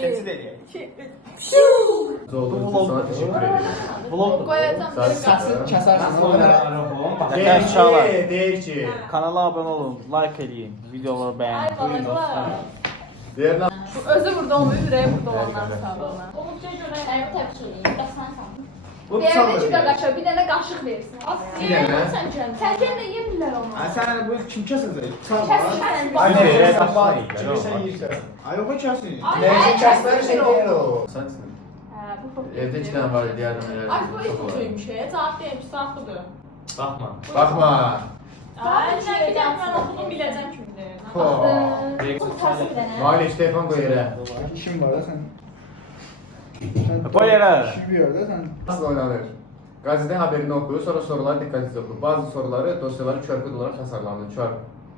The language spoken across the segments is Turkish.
Kesin eləyək. 2, 3. Olduğunuz için sana teşekkür ederim. Vlog. Koyacağım. Kəsərsən sonra. Deyir ki, Deyir ki. kanala abunə olun, like eləyin, videoları bəyənin. Ay balalar. Deyirlər. Özü burada olmuyor, ürəyi burada olanlar sağlığına. Olubca görə əgər təpşiriyim, bəs sən sağ. Deyəndə ki, qardaşa bir dənə qaşıq versin. Bir dənə? Sən gəlin. Sən gəlin də yemirlər onu. Ay sən bu kim kəsəcək? Kəsin. Ay, Kimsə yeyirsən. Ay yox kəsin. Neyse kəslər şey deyil o. Sən Bu çok evdə 2 dənə var, deyərdim elə. Ay bu ipucuymuş ya. Cavab deyilmiş, saatlıdır. Baxma. Baxma. Ay, bir dəfə mən oxudum, biləcəm kimdir. Mali Stefan qoy yerə. İşin var da sən. Qoy yerə. İşi bir yerdə sən. Nasıl oynanır? Qəzetə haberini oxuyur, sonra soruları diqqətli oxuyur. Bazı soruları dosyaları QR kod olaraq həsarlanır. QR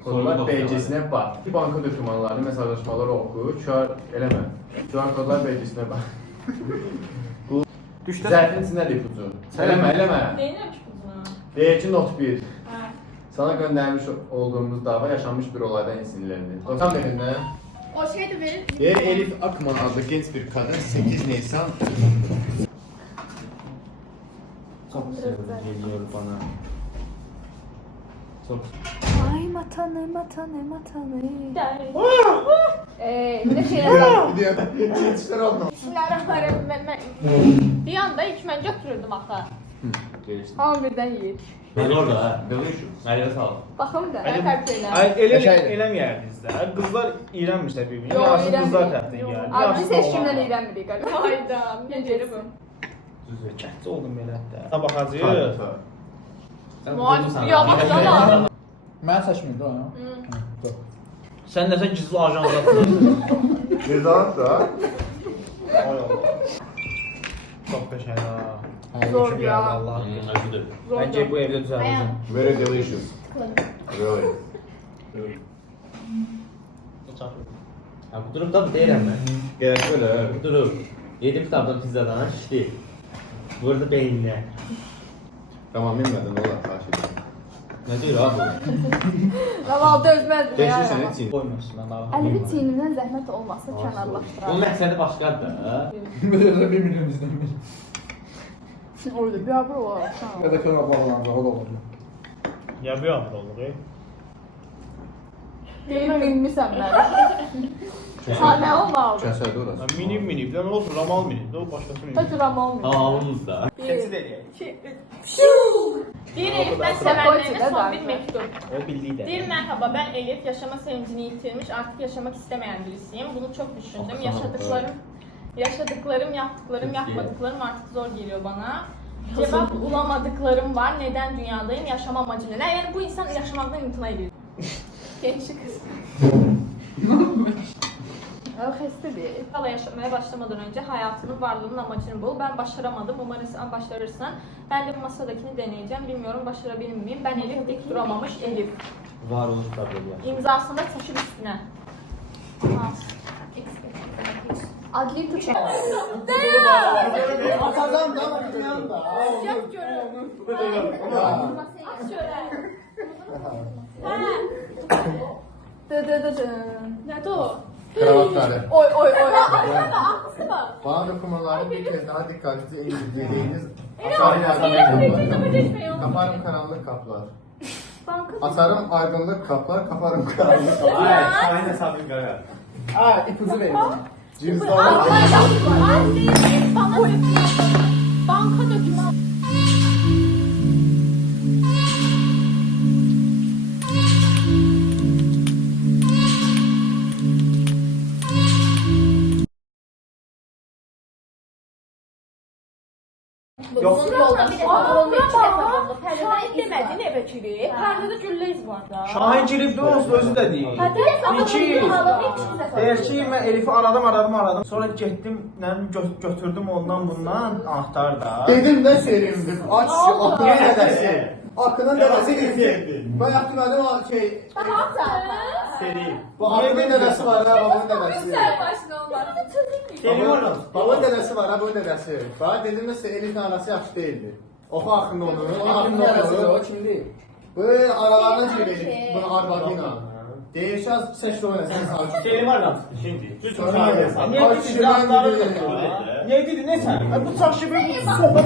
kodlar BC-sinə bax. Banka dokümanlarını, mesajlaşmaları oxu, QR eləmə. QR kodlar BC-sinə bax. Bu Düşdə. zərfin içindədir ipucu. Eləmə, eləmə. Neyinəmiş bunu? Deyir ki, not 1. Hə. Sana göndərmiş olduğumuz dava yaşanmış bir olaydan esinlenilir. Doksan birində O şeydə verir. Deyir Elif Akman adlı genç bir kadın 8 Nisan Çox geliyor bana. Çox. Ay matanı. Ne şeyler Yetişler oldu. Bismillahirrahmanirrahim. Bir anda ilk mən götürürdüm axı. Gelişti. Hamı birdən yeyir. Ben orada ha. Delicious. Əlinə sağ ol. Baxım da, nə tərk elə. Ay Qəşəngdir. eləməyərdiniz də. Qızlar iyrənmişlər bir-birinə. Yo, Yarısı iyrənmir. qızlar tərəfindən gəldi. Abi yarısı biz da heç oğlanlar. kimdən iyrənmirik qaqqa. Hayda, necədir bu? Düzdür, kətçi oldum belə də. Baxacağıq. Muhalif, yavaşdan Mən seçmirdi o ya. Sən nəsə gizli ajansatın. Cezanat da. Ay Allah. Çox qəşəng ha. Zor Kim ya. gəldi Allah. Acıdır. Bence bu evdə düzəldəcəm. Very delicious. Really. Ha bu durumda mı deyirəm mən? Gerek böyle. Bu durum. Yedim kitabdan pizzadan şişti. Burada beynine. Tamam bilmedin ola karşı. Ne diyor abi? Ravalda özməz bu ya. Beşli sene için. Qoymasın Allah. Əlini çiynimdən zəhmət olmasa kənarlaşdırar. Bunun məqsədi başqadır da. Böyle 1 milyon izlenmiş. Orada bir abur olar. Ya da kanal bağlanacaq o da olacaq. Ya bir abur olur. Bilmirsən mən. Ha nə olmalı? Kəsərdi orası. Minib, nə olsun, ramal minib, o başqası minib. Heç ram olmuyor. Havamız da. Kesin eləyək. 2, 3. Deyir Elif, mən sevənlərimə son bir məktub. O bildiği de. Deyir merhaba, ben Elif, yaşama sevincini yitirmiş, artık yaşamak istemeyen birisiyim. Bunu çok düşündüm. Yaşadıklarım, yaptıklarım, yapmadıklarım artık zor geliyor bana. Cevap bulamadıklarım var. Neden dünyadayım? Yaşam amacı ne? Yani bu insan yaşamaktan imtina ediyor. Gençli kız. Hestedir. Hala yaşamaya başlamadan önce hayatının varlığının amacını bul. Ben başaramadım. Umarım sen başarırsan. Ben de bu masadakini deneyeceğim. Bilmiyorum başarabilir miyim? Ben Elif, dik duramamış Elif. Var olur tabii ya. İmzasını taşır üstüne. Adli tıp. Atacağım da ama bilmiyorum da. Yok görüyorum. Aç şöyle. Ne o? Kravatları. Oy oy oy. Aklısı bak. Bağ dokumalarını bir kez daha dikkatlice incelediğiniz Kaparım karanlık kaplar. Atarım aydınlık kaplar, kaparım karanlık kaplar. Aynen Sabri Gaga. Aa ipucu verin. Cimsler. Bana banka doküman. Yok. Şahit demedin eve kirib. Pərdədə güllə iz var da. Şahin girib dost özü də deyil. Deyir ki, mən Elif'i aradım. Sonra getdim, nə bilim götürdüm ondan bundan anahtar da. Dedim de sevindim. Aç şu akının dedesi. Akının dedesi İlfi. Ben yaptırmadım o şey. Seri. Bu akının dedesi var ha, babamın dedesi. Seri var mı? Babamın dedesi var ha, bunun dedesi. Ben dedim de Elif'in anası yaxşı değildi. Oku akının onu. Akının onu. O kimdir? Böyle aralarına girelim. Bunu arvadıyla. Değişaz seçti oynasın sadece. Şeyi var lan. Şimdi. Düz Sonra uçağı ne? gelsin. Niye Ay, biz şirin silahları dedi. Niye dedi ne sen? Bu çak şibe bu sohbet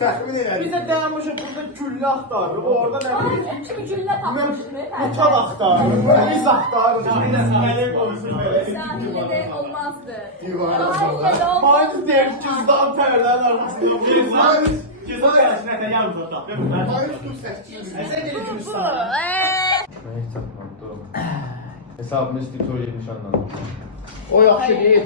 Təxmin elədik. Bize dayanmışım burada gülle aktarır. Orada ne bileyim. Çünkü cümle tapmış mı? Uçak aktarır. Biz aktarır. Bir de sahile konuşur böyle. Sen yine de olmazdı. Divara Ay, de olmaz. Mayıs derim cüzdan perdenin arkasında. Cüzdan karşısına yan tutar. Sen geri Gürcistan. Mən heç çatmadım. Hesabımı üstü tur 70 anladım. O yaxşı deyil.